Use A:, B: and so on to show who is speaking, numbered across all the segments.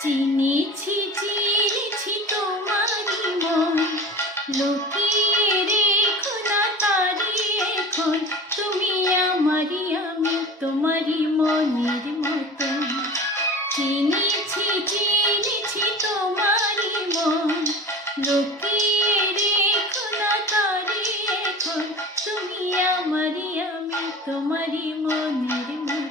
A: চিনেছি চিনেছি তোমারই মন লুকিয়ে তোমারই মনের মতো চিনিছি চিনিছি তোমারি মন। লুকিয়ে রেখো না তারি এখন। তুমি আমারি আমি তোমারি মনের মতন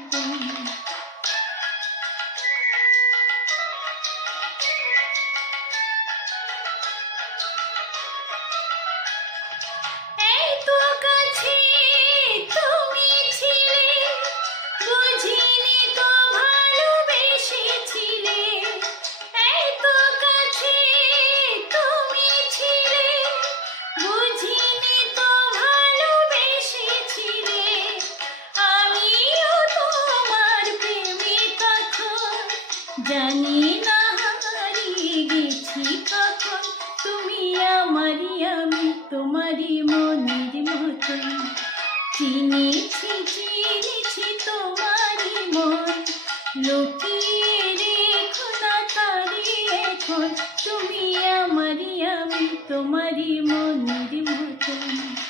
A: জানি না হারিয়ে গেছি কখন। তুমি আমারই আমি, তোমারই মনের মতন। চিনেছি চিনেছি তোমারই মন। লুকিয়ে রেখো না তারি এখন। তুমি আমারই আমি, তোমারই মনের মতন।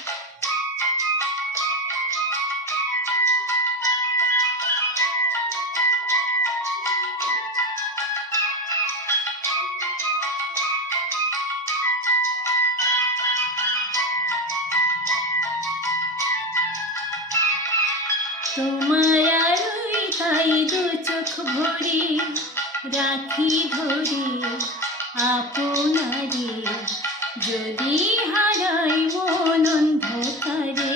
A: তোমার আলোয় তাই দু চোখ ভরি রাখি ধরে আপনারে যদি হারাই মন অন্ধকারে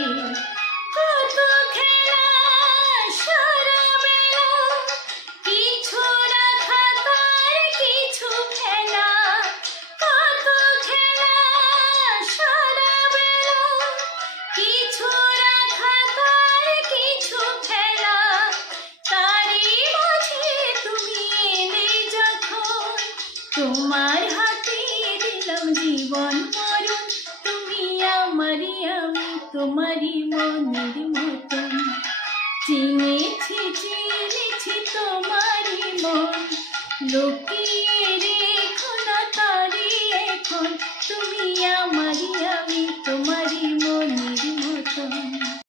A: তোমার হাতে দিলাম জীবন মরণ, তুমি আমারই আমি, তোমারই মনের মতন। চিনেছি চিনেছি তোমারই মন লুকিয়ে